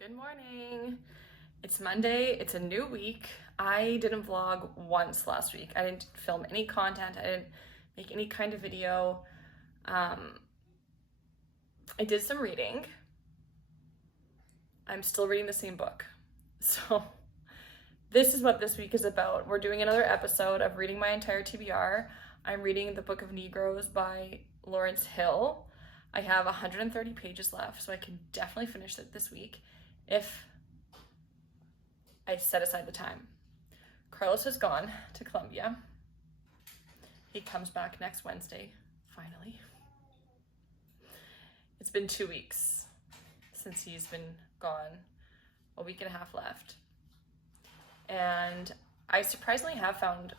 Good morning. It's Monday. It's a new week. I didn't vlog once last week. I didn't film any content. I didn't make any kind of video. I did some reading. I'm still reading the same book. So this is what this week is about. We're doing another episode of reading my entire TBR. I'm reading the Book of Negroes by Lawrence Hill. I have 130 pages left, so I can definitely finish it this week if I set aside the time. Carlos has gone to Colombia. He comes back next Wednesday, finally. It's been 2 weeks since he's been gone, a week and a half left. And I surprisingly have found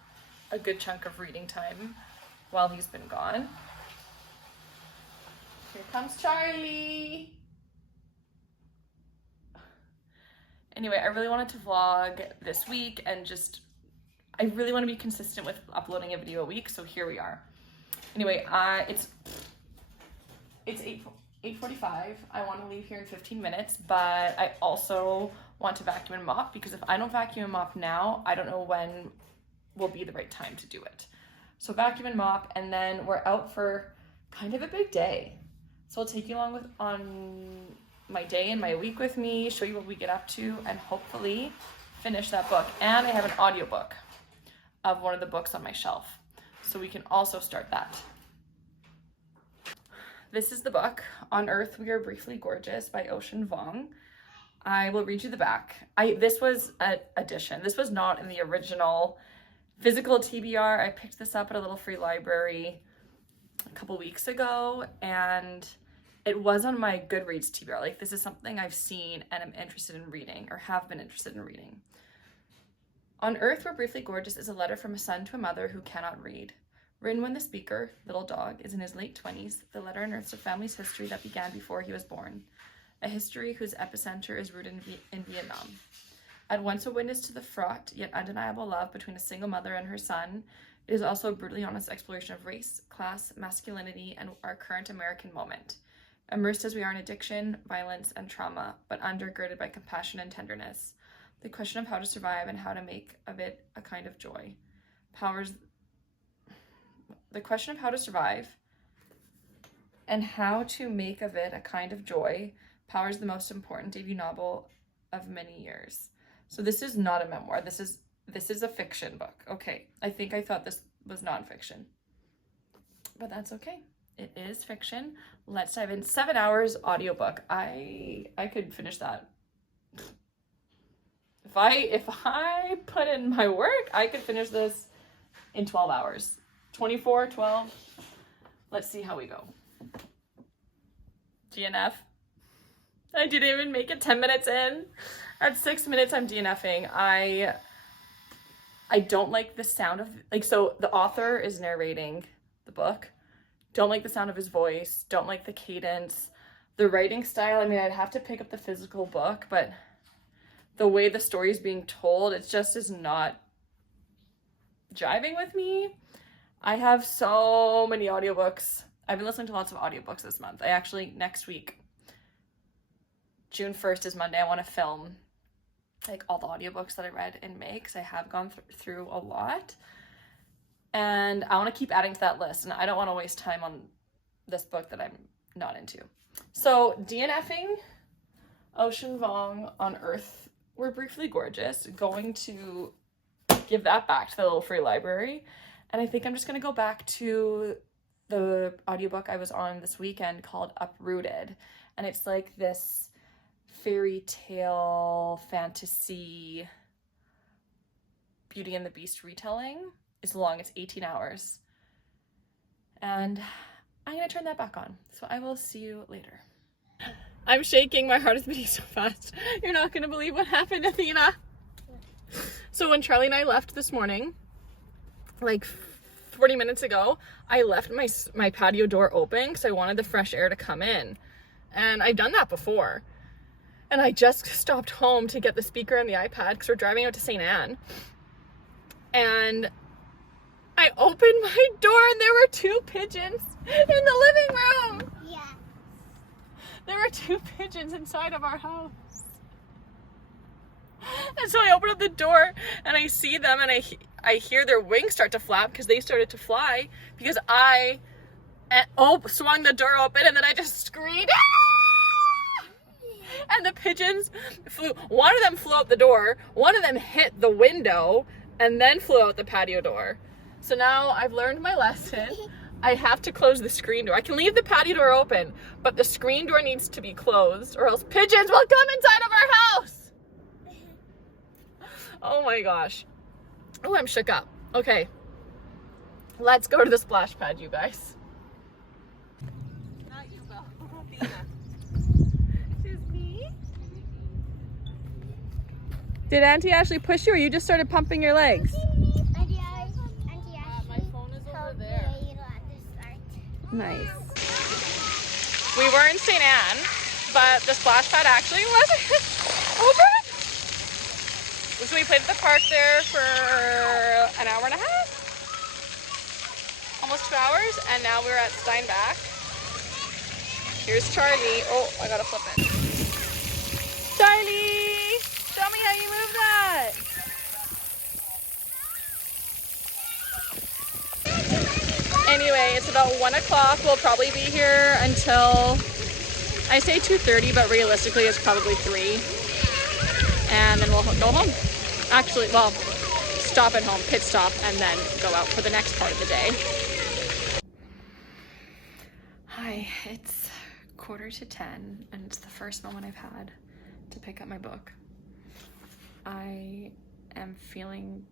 a good chunk of reading time while he's been gone. Here comes Charlie. Anyway, I really wanted to vlog this week and I really want to be consistent with uploading a video a week, so here we are. Anyway, it's 8:45. I want to leave here in 15 minutes, but I also want to vacuum and mop because if I don't vacuum and mop now, I don't know when will be the right time to do it. So vacuum and mop, and then we're out for kind of a big day. So I'll take you along on my day and my week with me, show you what we get up to, and hopefully finish that book. And I have an audiobook of one of the books on my shelf, so we can also start that. This is the book, On Earth We Are Briefly Gorgeous by Ocean Vuong. I will read you the back. This was an addition. This was not in the original physical TBR. I picked this up at a little free library a couple weeks ago, and it was on my Goodreads TBR. Like, this is something I've seen and am interested in reading, or have been interested in reading. On Earth We're Briefly Gorgeous is a letter from a son to a mother who cannot read. Written when the speaker, little dog, is in his late 20s, the letter unearths a family's history that began before he was born. A history whose epicenter is rooted in Vietnam. At once a witness to the fraught yet undeniable love between a single mother and her son, it is also a brutally honest exploration of race, class, masculinity, and our current American moment. Immersed as we are in addiction, violence, and trauma, but undergirded by compassion and tenderness. The question of how to survive and how to make of it a kind of joy powers the question of how to survive and how to make of it a kind of joy powers the most important debut novel of many years. So this is not a memoir. This is a fiction book. Okay, I thought this was nonfiction, but that's okay. It is fiction. Let's dive in. 7 hours audiobook. I could finish that. If I put in my work, I could finish this in 12 hours. 24, 12. Let's see how we go. DNF. I didn't even make it 10 minutes in. At 6 minutes, I'm DNFing. I don't like the sound of, so the author is narrating the book. Don't like the sound of his voice. Don't like the cadence. The writing style, I mean, I'd have to pick up the physical book, but the way the story is being told, it just is not jiving with me. I have so many audiobooks. I've been listening to lots of audiobooks this month. Next week, June 1st is Monday, I want to film all the audiobooks that I read in May, because I have gone through a lot. And I want to keep adding to that list, and I don't want to waste time on this book that I'm not into. So, DNFing Ocean Vuong, On Earth We're Briefly Gorgeous. Going to give that back to the little free library. And I think I'm just going to go back to the audiobook I was on this weekend called Uprooted. And it's like this fairy tale, fantasy, Beauty and the Beast retelling. It's long, it's 18 hours. And I'm gonna turn that back on. So I will see you later. I'm shaking, my heart is beating so fast. You're not gonna believe what happened, Athena. So when Charlie and I left this morning, 40 minutes ago, I left my patio door open because I wanted the fresh air to come in. And I've done that before. And I just stopped home to get the speaker and the iPad because we're driving out to St. Anne. And I opened my door and there were 2 pigeons in the living room. Yeah. There were 2 pigeons inside of our house. And so I open up the door and I see them and I hear their wings start to flap because they started to fly because I swung the door open and then I just screamed. "Ah!" And the pigeons flew. One of them flew out the door. One of them hit the window and then flew out the patio door. So now I've learned my lesson. I have to close the screen door. I can leave the patio door open, but the screen door needs to be closed or else pigeons will come inside of our house. Oh my gosh. Oh, I'm shook up. Okay. Let's go to the splash pad, you guys. Not you, Belle. Just me? Did Auntie Ashley push you or you just started pumping your legs? My phone is over there. Nice. We were in St. Anne, but the splash pad actually wasn't open. So we played at the park there for an hour and a half, almost 2 hours, and now we're at Steinbach. Here's Charlie. Oh, I gotta flip it. Charlie, show me how you move that. Anyway, it's about 1 o'clock. We'll probably be here until, I say 2:30, but realistically it's probably 3. And then we'll go home. Actually, well, stop at home, pit stop, and then go out for the next part of the day. Hi, it's 9:45, and it's the first moment I've had to pick up my book. I am feeling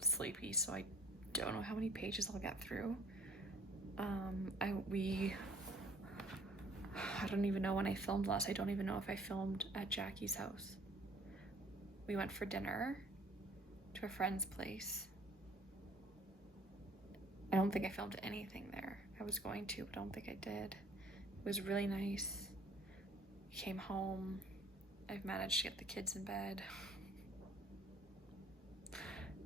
sleepy, so I don't know how many pages I'll get through. I don't even know when I filmed last. I don't even know if I filmed at Jackie's house. We went for dinner to a friend's place. I don't think I filmed anything there. I was going to, but I don't think I did. It was really nice. We came home. I've managed to get the kids in bed.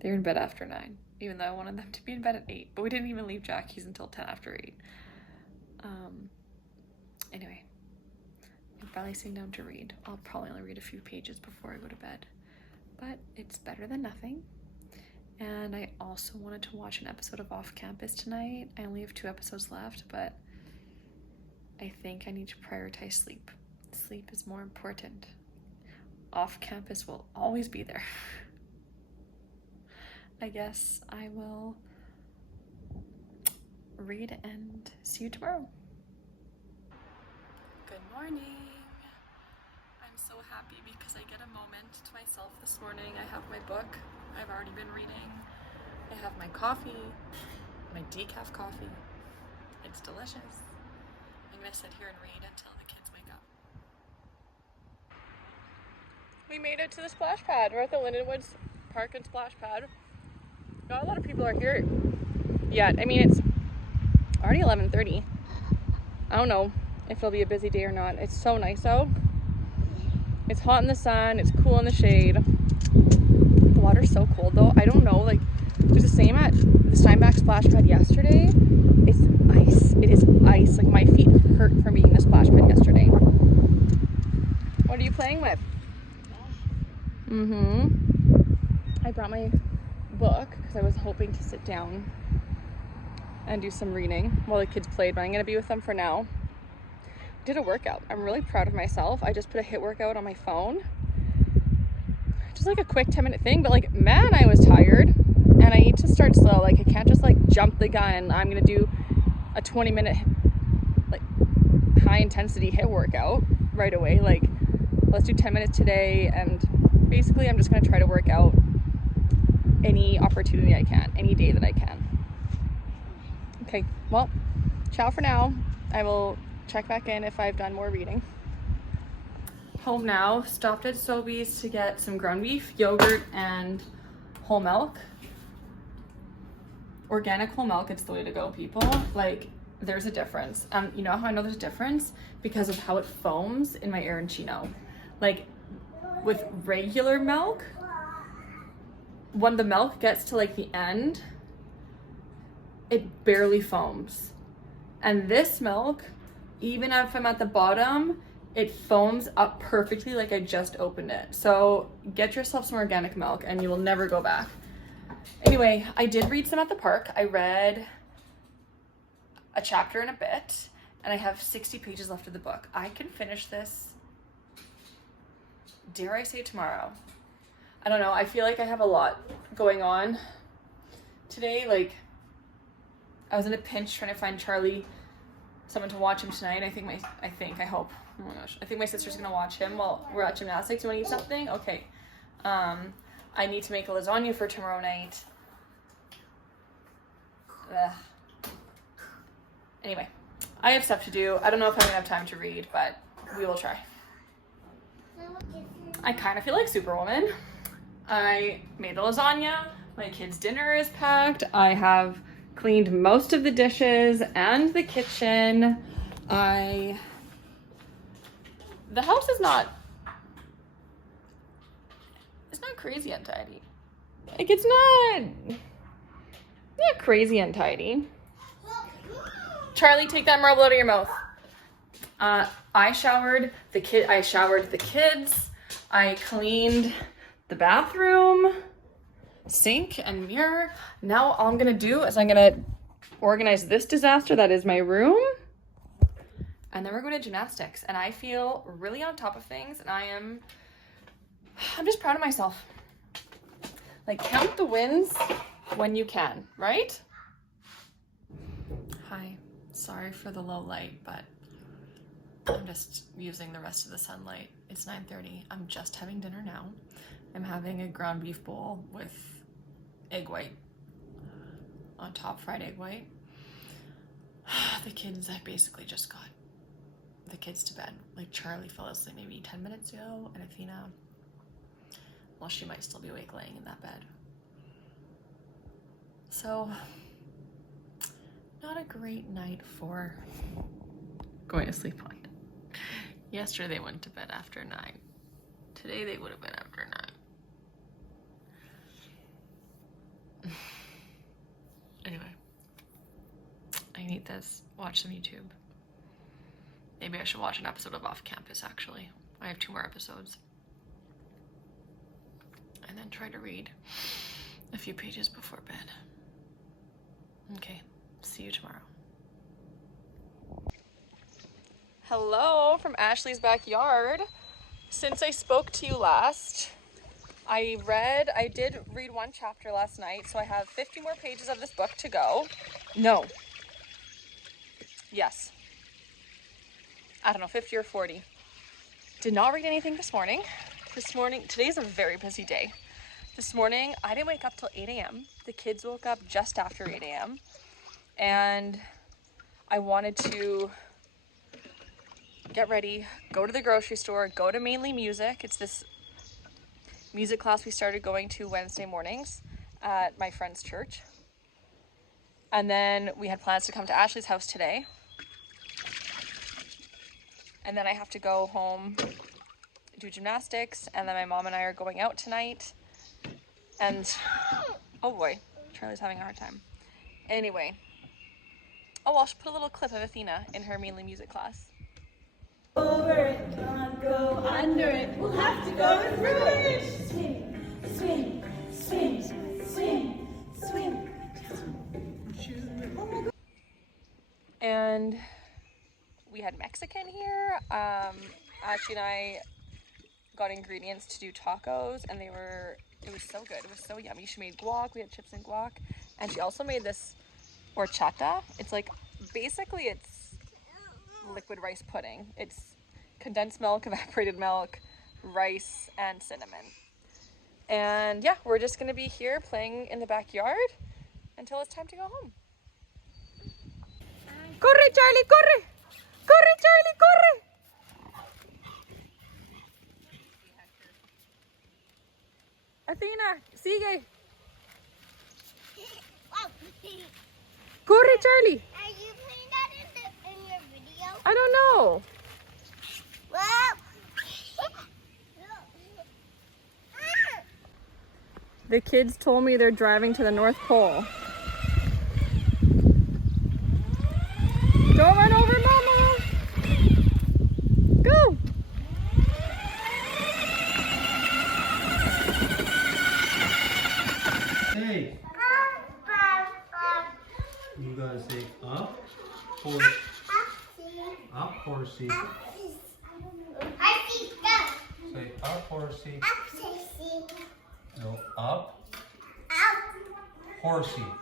They're in bed after 9, even though I wanted them to be in bed at 8, but we didn't even leave Jackie's until 10 after 8. Anyway, I'm finally sitting down to read. I'll probably only read a few pages before I go to bed, but it's better than nothing. And I also wanted to watch an episode of Off Campus tonight. I only have 2 episodes left, but I think I need to prioritize sleep. Sleep is more important. Off Campus will always be there. I guess I will read and see you tomorrow. Good morning. I'm so happy because I get a moment to myself this morning. I have my book I've already been reading. I have my coffee, my decaf coffee. It's delicious. I'm gonna sit here and read until the kids wake up. We made it to the splash pad. We're at the Lindenwoods Park and Splash Pad. Not a lot of people are here yet. I mean, it's already 11:30. I don't know if it'll be a busy day or not. It's so nice out. It's hot in the sun. It's cool in the shade. The water's so cold though. I don't know, like, it was the same at the Steinbach splash pad yesterday. It's ice. It is ice. Like, my feet hurt from being in the splash pad yesterday. What are you playing with? I brought my book because I was hoping to sit down and do some reading while the kids played, but I'm going to be with them for now. Did a workout. I'm really proud of myself. I just put a HIIT workout on my phone. Just like a quick 10-minute thing, but like, man, I was tired and I need to start slow. Like, I can't just like jump the gun and I'm going to do a 20-minute like high intensity HIIT workout right away. Like, let's do 10 minutes today, and basically I'm just going to try to work out any opportunity I can, any day that I can. Okay, well, ciao for now. I will check back in if I've done more reading. Home now. Stopped at Sobeys to get some ground beef, yogurt, and whole milk. Organic whole milk, it's the way to go, people. Like, there's a difference. You know how I know there's a difference? Because of how it foams in my arancino. Like, with regular milk, when the milk gets to like the end, it barely foams. And this milk, even if I'm at the bottom, It foams up perfectly like I just opened it. So get yourself some organic milk and you will never go back. Anyway, I did read some at the park. I read a chapter and a bit, and I have 60 pages left of the book. I can finish this, dare I say, tomorrow. I don't know. I feel like I have a lot going on today. Like, I was in a pinch trying to find Charlie someone to watch him tonight. I hope. Oh my gosh. I think my sister's gonna watch him while we're at gymnastics. You wanna eat something? Okay. I need to make a lasagna for tomorrow night. Ugh. Anyway, I have stuff to do. I don't know if I'm gonna have time to read, but we will try. I kind of feel like Superwoman. I made the lasagna. My kids' dinner is packed. I have cleaned most of the dishes and the kitchen. The house is not, it's not crazy untidy. Like, it's not crazy untidy. Charlie, take that marble out of your mouth. I showered the kids. I cleaned the bathroom, sink and mirror. Now all I'm gonna do is I'm gonna organize this disaster that is my room. And then we're going to gymnastics, and I feel really on top of things, and I'm just proud of myself. Like, count the wins when you can, right? Hi, sorry for the low light, but I'm just using the rest of the sunlight. It's 9:30. I'm just having dinner now. I'm having a ground beef bowl with egg white on top, fried egg white. The kids, I basically just got the kids to bed. Like, Charlie fell asleep maybe 10 minutes ago, and Athena, well, she might still be awake laying in that bed. So, not a great night for going to sleep on. Yesterday they went to bed after 9. Today they would have been after 9. Anyway, I need this. Watch some YouTube. Maybe I should watch an episode of Off Campus, actually. I have 2 more episodes. And then try to read a few pages before bed. Okay, see you tomorrow. Hello from Ashley's backyard. Since I spoke to you last, I did read 1 chapter last night, so I have 50 more pages of this book to go. No. Yes. I don't know, 50 or 40. Did not read anything this morning. Today's a very busy day. This morning, I didn't wake up till 8 a.m. The kids woke up just after 8 a.m. And I wanted to get ready, go to the grocery store, go to Mainly Music. It's this music class we started going to Wednesday mornings at my friend's church. And then we had plans to come to Ashley's house today. And then I have to go home, do gymnastics, and then my mom and I are going out tonight. And, oh boy, Charlie's having a hard time. Anyway. Oh, I'll put a little clip of Athena in her Mainly Music class. Over it, can't go under it, we'll have to go through it. Swing, swing, swing, swing, swing. And we had Mexican here. Ashley and I got ingredients to do tacos, and it was so good. It was so yummy. She made guac, we had chips and guac, and she also made this horchata. It's like, basically it's liquid rice pudding. It's condensed milk, evaporated milk, rice, and cinnamon. And yeah, we're just gonna be here playing in the backyard until it's time to go home. Corre, Charlie, corre! Corre, Charlie, corre! Athena, sigue! Corre, Charlie! Are you putting that in your video? I don't know. Well, The kids told me they're driving to the North Pole. Don't run over Mama! Go! horsey. Horsey, go. Say up, horsey. Up, horsey. No, up, Up, horsey. up.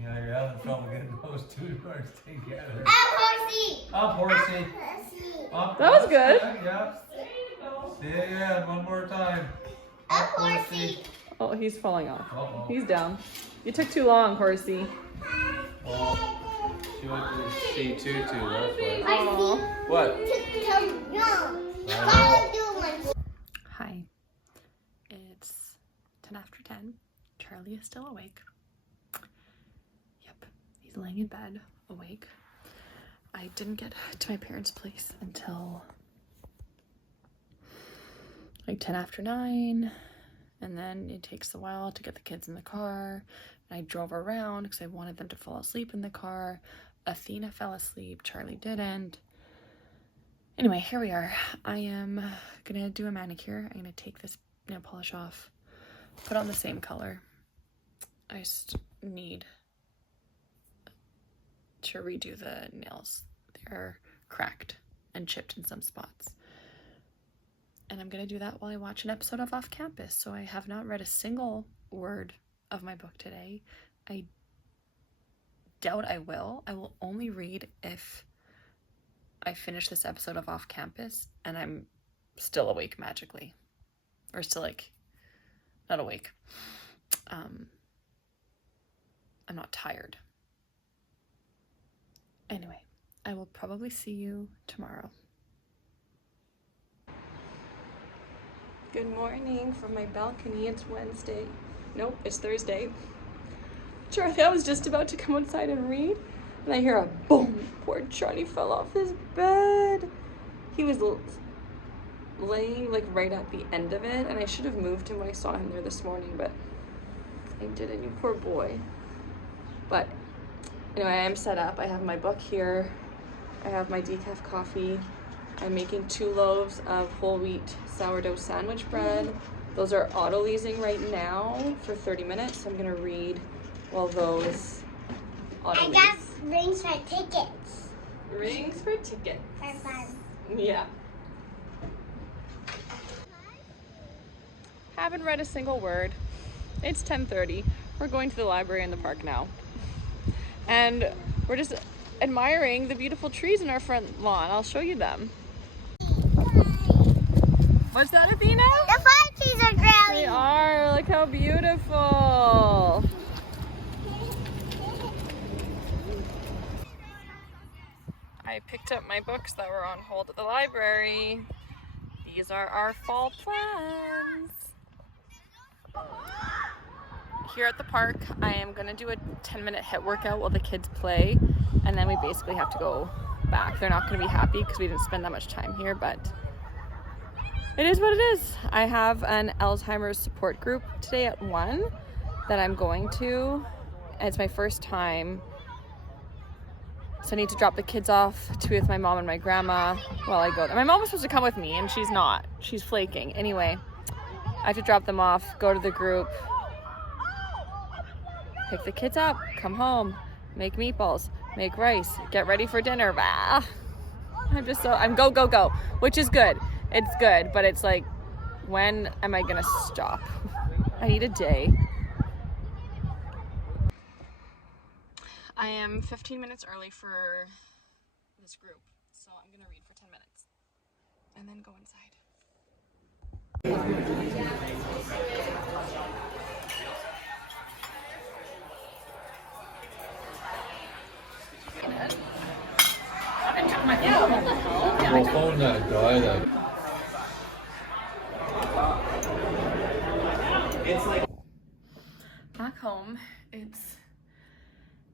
Yeah, you're having trouble getting those two words together. Up, horsey. Up, horsey. Horsey. Up. That was That's good. Yeah. Yeah, one more time. Up, horsey. Oh, he's falling off. Uh-oh. He's down. You took too long, horsey. Oh, she went to C tutu, that's why. Aw. What? No. Hi. It's 10 after 10. Charlie is still awake. Yep, he's laying in bed, awake. I didn't get to my parents' place until like 10 after 9. And then it takes a while to get the kids in the car. And I drove around because I wanted them to fall asleep in the car. Athena fell asleep, Charlie didn't. Anyway, here we are. I am gonna do a manicure. I'm gonna take this nail polish off, put on the same color. I just need to redo the nails. They're cracked and chipped in some spots. And I'm gonna do that while I watch an episode of Off Campus. So I have not read a single word of my book today. I doubt I will. I will only read if I finish this episode of Off Campus and I'm still awake magically. Or still like, not awake. I'm not tired. Anyway, I will probably see you tomorrow. Good morning from my balcony. It's Wednesday. Nope, it's Thursday. Charlie, I was just about to come outside and read, and I hear a boom. Poor Charlie fell off his bed. He was laying like right at the end of it, and I should have moved him when I saw him there this morning, but I didn't. You poor boy. But anyway, I am set up. I have my book here. I have my decaf coffee. I'm making 2 loaves of whole wheat sourdough sandwich bread. Those are auto-leasing right now for 30 minutes. So I'm gonna read while those I auto-lease. got rings for tickets. Rings for tickets. For fun. Yeah. Haven't read a single word. It's 10:30. We're going to the library in the park now. And we're just admiring the beautiful trees in our front lawn. I'll show you them. What's that, Athena? The fire trees are growing. They are. Look how beautiful. I picked up my books that were on hold at the library. These are our fall plans. Here at the park, I am going to do a 10-minute HIIT workout while the kids play, and then we basically have to go back. They're not going to be happy because we didn't spend that much time here, but it is what it is. I have an Alzheimer's support group today at 1 that I'm going to. It's my first time, so I need to drop the kids off to be with my mom and my grandma while I go there. My mom was supposed to come with me, and she's not. She's flaking. Anyway, I have to drop them off, go to the group, pick the kids up, come home, make meatballs, make rice, get ready for dinner. I'm go, which is good. It's good, but it's like, when am I gonna stop? I need a day. I am 15 minutes early for this group, so I'm gonna read for 10 minutes and then go inside. Well, phone that guy that. Back home, it's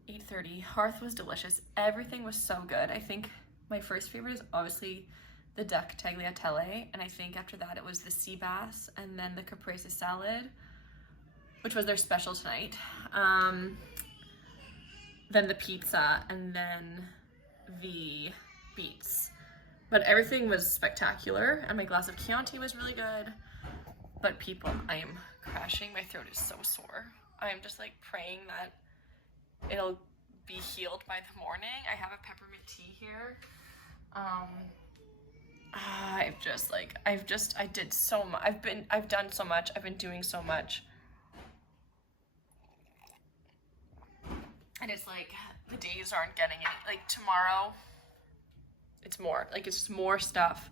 8:30. Hearth was delicious. Everything was so good. I think my first favorite is obviously the duck tagliatelle, and I think after that it was the sea bass and then the caprese salad, which was their special tonight. Then the pizza, and then the beets. But everything was spectacular, and my glass of Chianti was really good. But people, I am crashing. My throat is so sore. I am just like praying that it'll be healed by the morning. I have a peppermint tea here. I did so much. I've done so much. I've been doing so much. And it's like, the days aren't getting it. Like, tomorrow, it's more. Like, it's just more stuff.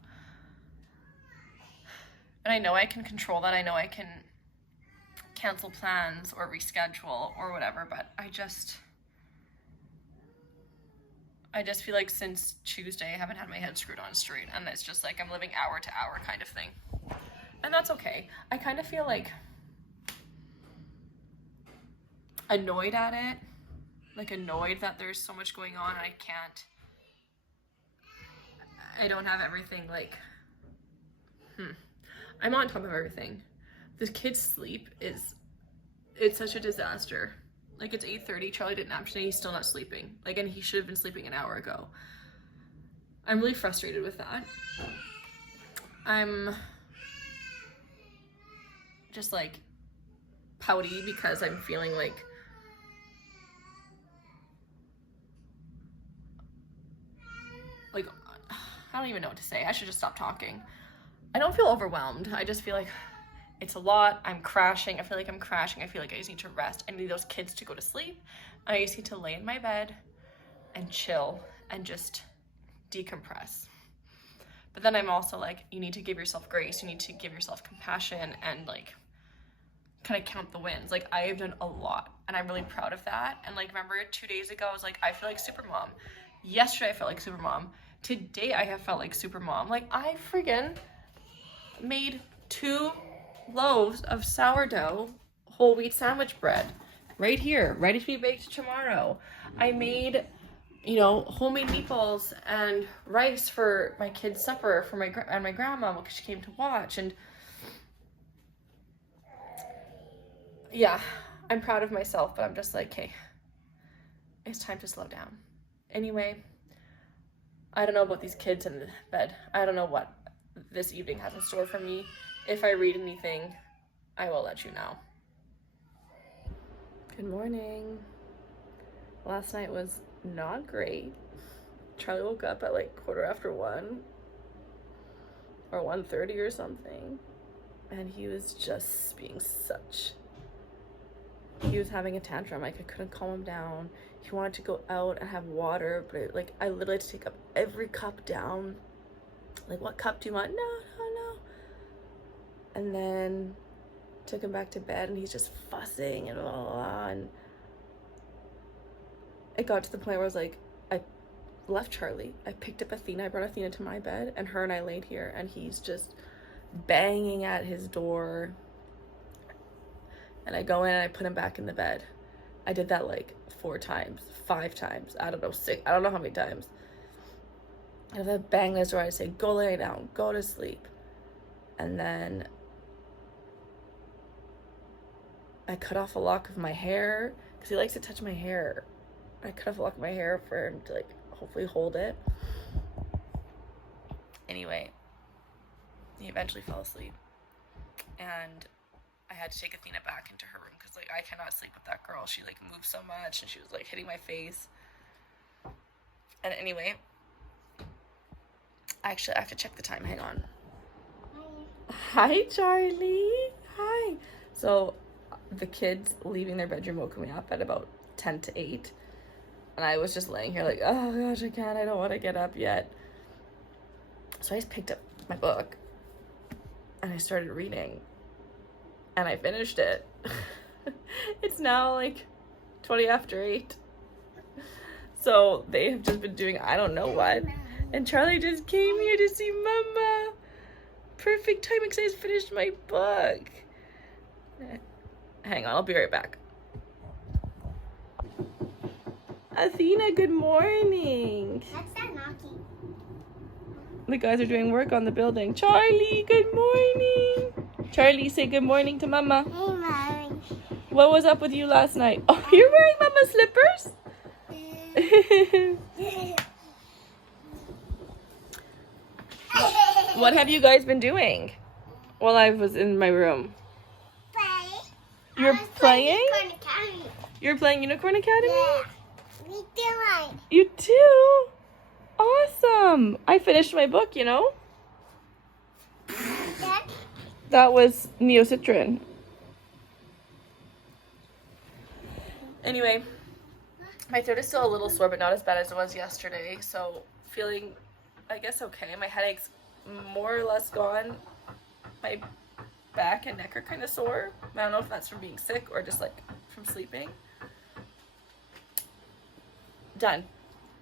And I know I can control that. I know I can cancel plans or reschedule or whatever, but I just feel like since Tuesday I haven't had my head screwed on straight, and it's just like I'm living hour to hour kind of thing. And that's okay. I kind of feel like annoyed at it, like annoyed that there's so much going on and I don't have everything like, I'm on top of everything. The kid's sleep it's such a disaster. Like, it's 8:30, Charlie didn't nap today, he's still not sleeping. Like, and he should have been sleeping an hour ago. I'm really frustrated with that. I'm just like pouty because I'm feeling like I don't even know what to say. I should just stop talking. I don't feel overwhelmed. I just feel like it's a lot. I'm crashing. I feel like I'm crashing. I feel like I just need to rest. I need those kids to go to sleep. I just need to lay in my bed and chill and just decompress. But then I'm also like, you need to give yourself grace. You need to give yourself compassion and like kind of count the wins. Like, I have done a lot and I'm really proud of that. And like, remember 2 days ago, I was like, I feel like super mom. Yesterday, I felt like super mom. Today, I have felt like super mom. Like, I friggin' made 2 loaves of sourdough whole wheat sandwich bread right here, ready to be baked tomorrow. I made, homemade meatballs and rice for my kids' supper for my grandma because she came to watch. And yeah, I'm proud of myself, but I'm just like, hey, it's time to slow down. Anyway, I don't know about these kids in the bed. I don't know what this evening has in store for me. If I read anything, I will let you know. Good morning. Last night was not great. Charlie woke up at like 1:15 or 1:30 or something. And he was just being he was having a tantrum. Like, I couldn't calm him down. He wanted to go out and have water, but I literally had to take up every cup down. Like, what cup do you want? No. And then took him back to bed, and he's just fussing and blah, blah, blah. And it got to the point where I was like, I left Charlie. I picked up Athena. I brought Athena to my bed, and her and I laid here, and he's just banging at his door. And I go in and I put him back in the bed. I did that like 4 times, 5 times, I don't know, 6, I don't know how many times. And if I bang this door, I say, go lay down, go to sleep. And then I cut off a lock of my hair because he likes to touch my hair. I cut off a lock of my hair for him to like hopefully hold it. Anyway, he eventually fell asleep, and I had to take Athena back into her room because like I cannot sleep with that girl. She like moves so much, and she was like hitting my face. And anyway, actually I have to check the time. Hang on. Hi, Charlie. Hi. So the kids leaving their bedroom woke me up at about 10 to 8. And I was just laying here like, oh gosh, I don't want to get up yet. So I just picked up my book and I started reading. And I finished it. It's now like 20 after 8. So they have just been doing I don't know what. And Charlie just came here to see Mama. Perfect timing because I just finished my book. Hang on, I'll be right back. Athena, good morning. What's that knocking? The guys are doing work on the building. Charlie, good morning. Charlie, say good morning to Mama. Hey, Mommy. What was up with you last night? Oh, you're wearing Mama's slippers? What have you guys been doing while I was in my room? Play. You're playing? Unicorn Academy. You're playing Unicorn Academy? Yeah. We do it. You too? Awesome. I finished my book, you know? Dad? That was Neocitrin. Anyway, my throat is still a little sore, but not as bad as it was yesterday. So feeling, I guess, okay. My headache's more or less gone. My back and neck are kind of sore. I don't know if that's from being sick or just like from sleeping. Done.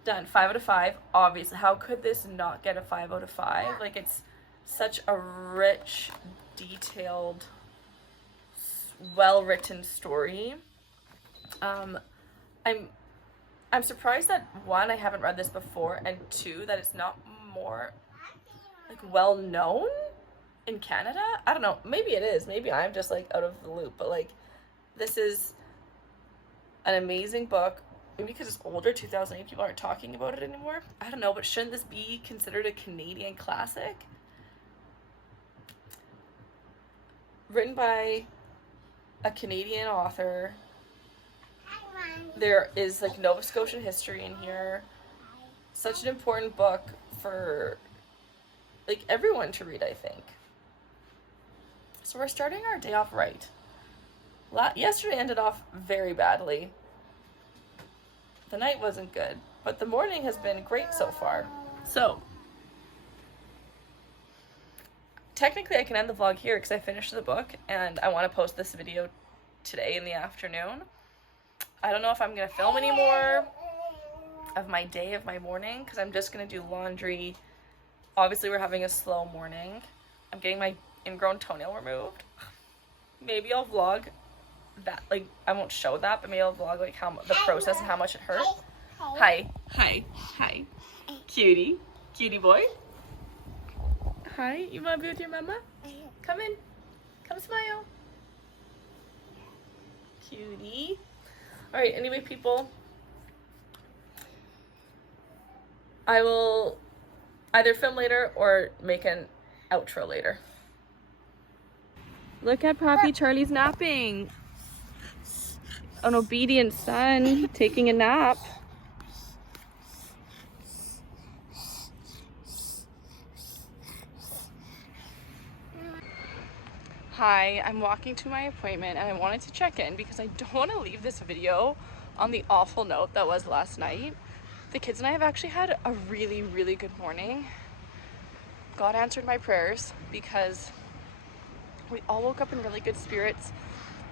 5 out of 5. Obviously, how could this not get a 5 out of 5? Like, it's such a rich, detailed, well-written story. I'm surprised that, one, I haven't read this before, and two, that it's not more like well known in Canada. I don't know, maybe it is, maybe I'm just like out of the loop, but like this is an amazing book. Maybe because it's older, 2008, people aren't talking about it anymore. I don't know, but shouldn't this be considered a Canadian classic? Written by a Canadian author. There is like Nova Scotian history in here. Such an important book for like everyone to read, I think. So we're starting our day off right. Yesterday ended off very badly. The night wasn't good, but the morning has been great so far. So, technically I can end the vlog here because I finished the book and I want to post this video today in the afternoon. I don't know if I'm going to film any more of my day, of my morning, because I'm just going to do laundry. Obviously we're having a slow morning. I'm getting my ingrown toenail removed. Maybe I'll vlog that, like, I won't show that, but maybe I'll vlog like how the process and how much it hurt. Hi. Cutie boy. Hi, you want to be with your mama? Come in, come smile. Cutie. All right, anyway, people, I will either film later or make an outro later. Look at Poppy, Charlie's napping. An obedient son taking a nap. Hi, I'm walking to my appointment and I wanted to check in because I don't want to leave this video on the awful note that was last night. The kids and I have actually had a really, really good morning. God answered my prayers because we all woke up in really good spirits.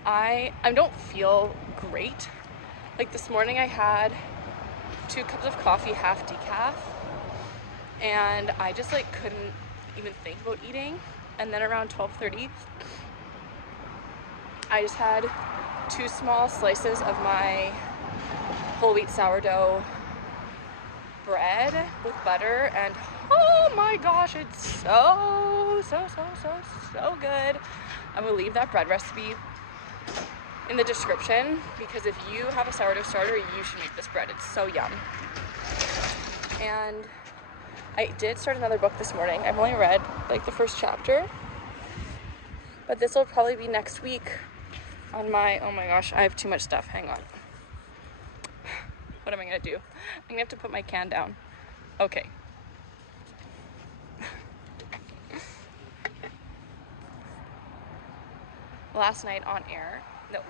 I don't feel great. Like this morning I had 2 cups of coffee, half decaf, and I just like couldn't even think about eating. And then around 12:30 I just had 2 small slices of my whole wheat sourdough bread with butter, and oh my gosh, it's so good. I'm gonna leave that bread recipe in the description because if you have a sourdough starter, you should make this bread. It's so yum. And I did start another book this morning. I've only read like the first chapter, but this will probably be next week on my, oh my gosh, I have too much stuff. Hang on. What am I gonna do? I'm gonna have to put my can down. Okay.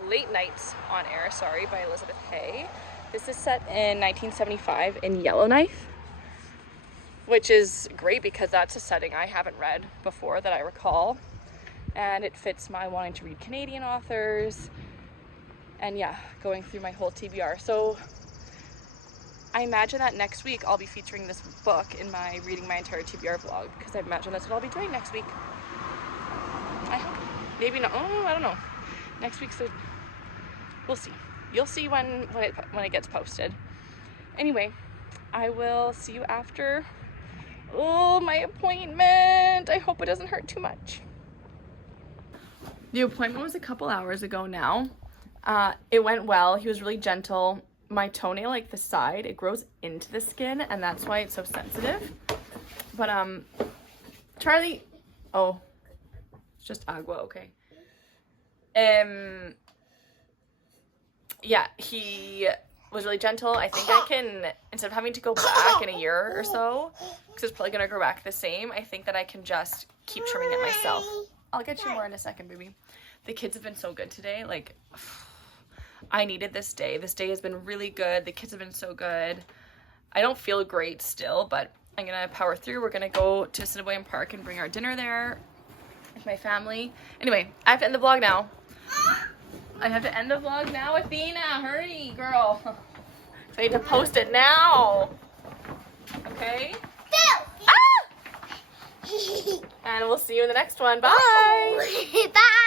Late Nights on Air, sorry, by Elizabeth Hay. This is set in 1975 in Yellowknife, which is great because that's a setting I haven't read before that I recall. And it fits my wanting to read Canadian authors and yeah, going through my whole TBR. So I imagine that next week I'll be featuring this book in my reading my entire TBR vlog because I imagine that's what I'll be doing next week. I hope. Maybe not. Oh, I don't know. Next week's we'll see. You'll see when it gets posted. Anyway, I will see you after my appointment. I hope it doesn't hurt too much. The appointment was a couple hours ago now. It went well. He was really gentle. My toenail, like the side, it grows into the skin and that's why it's so sensitive. But Charlie, oh, it's just agua, okay. Yeah, he was really gentle. I think I can, instead of having to go back in a year or so, because it's probably gonna grow back the same, I think that I can just keep trimming it myself. I'll get you more in a second, baby. The kids have been so good today. Like, I needed this day. This day has been really good. The kids have been so good. I don't feel great still, but I'm gonna power through. We're gonna go to Assiniboine Park and bring our dinner there with my family. Anyway, I have to end the vlog now. I have to end the vlog now, Athena. Hurry, girl. I need to post it now. Okay? Ah! And we'll see you in the next one. Bye. Bye.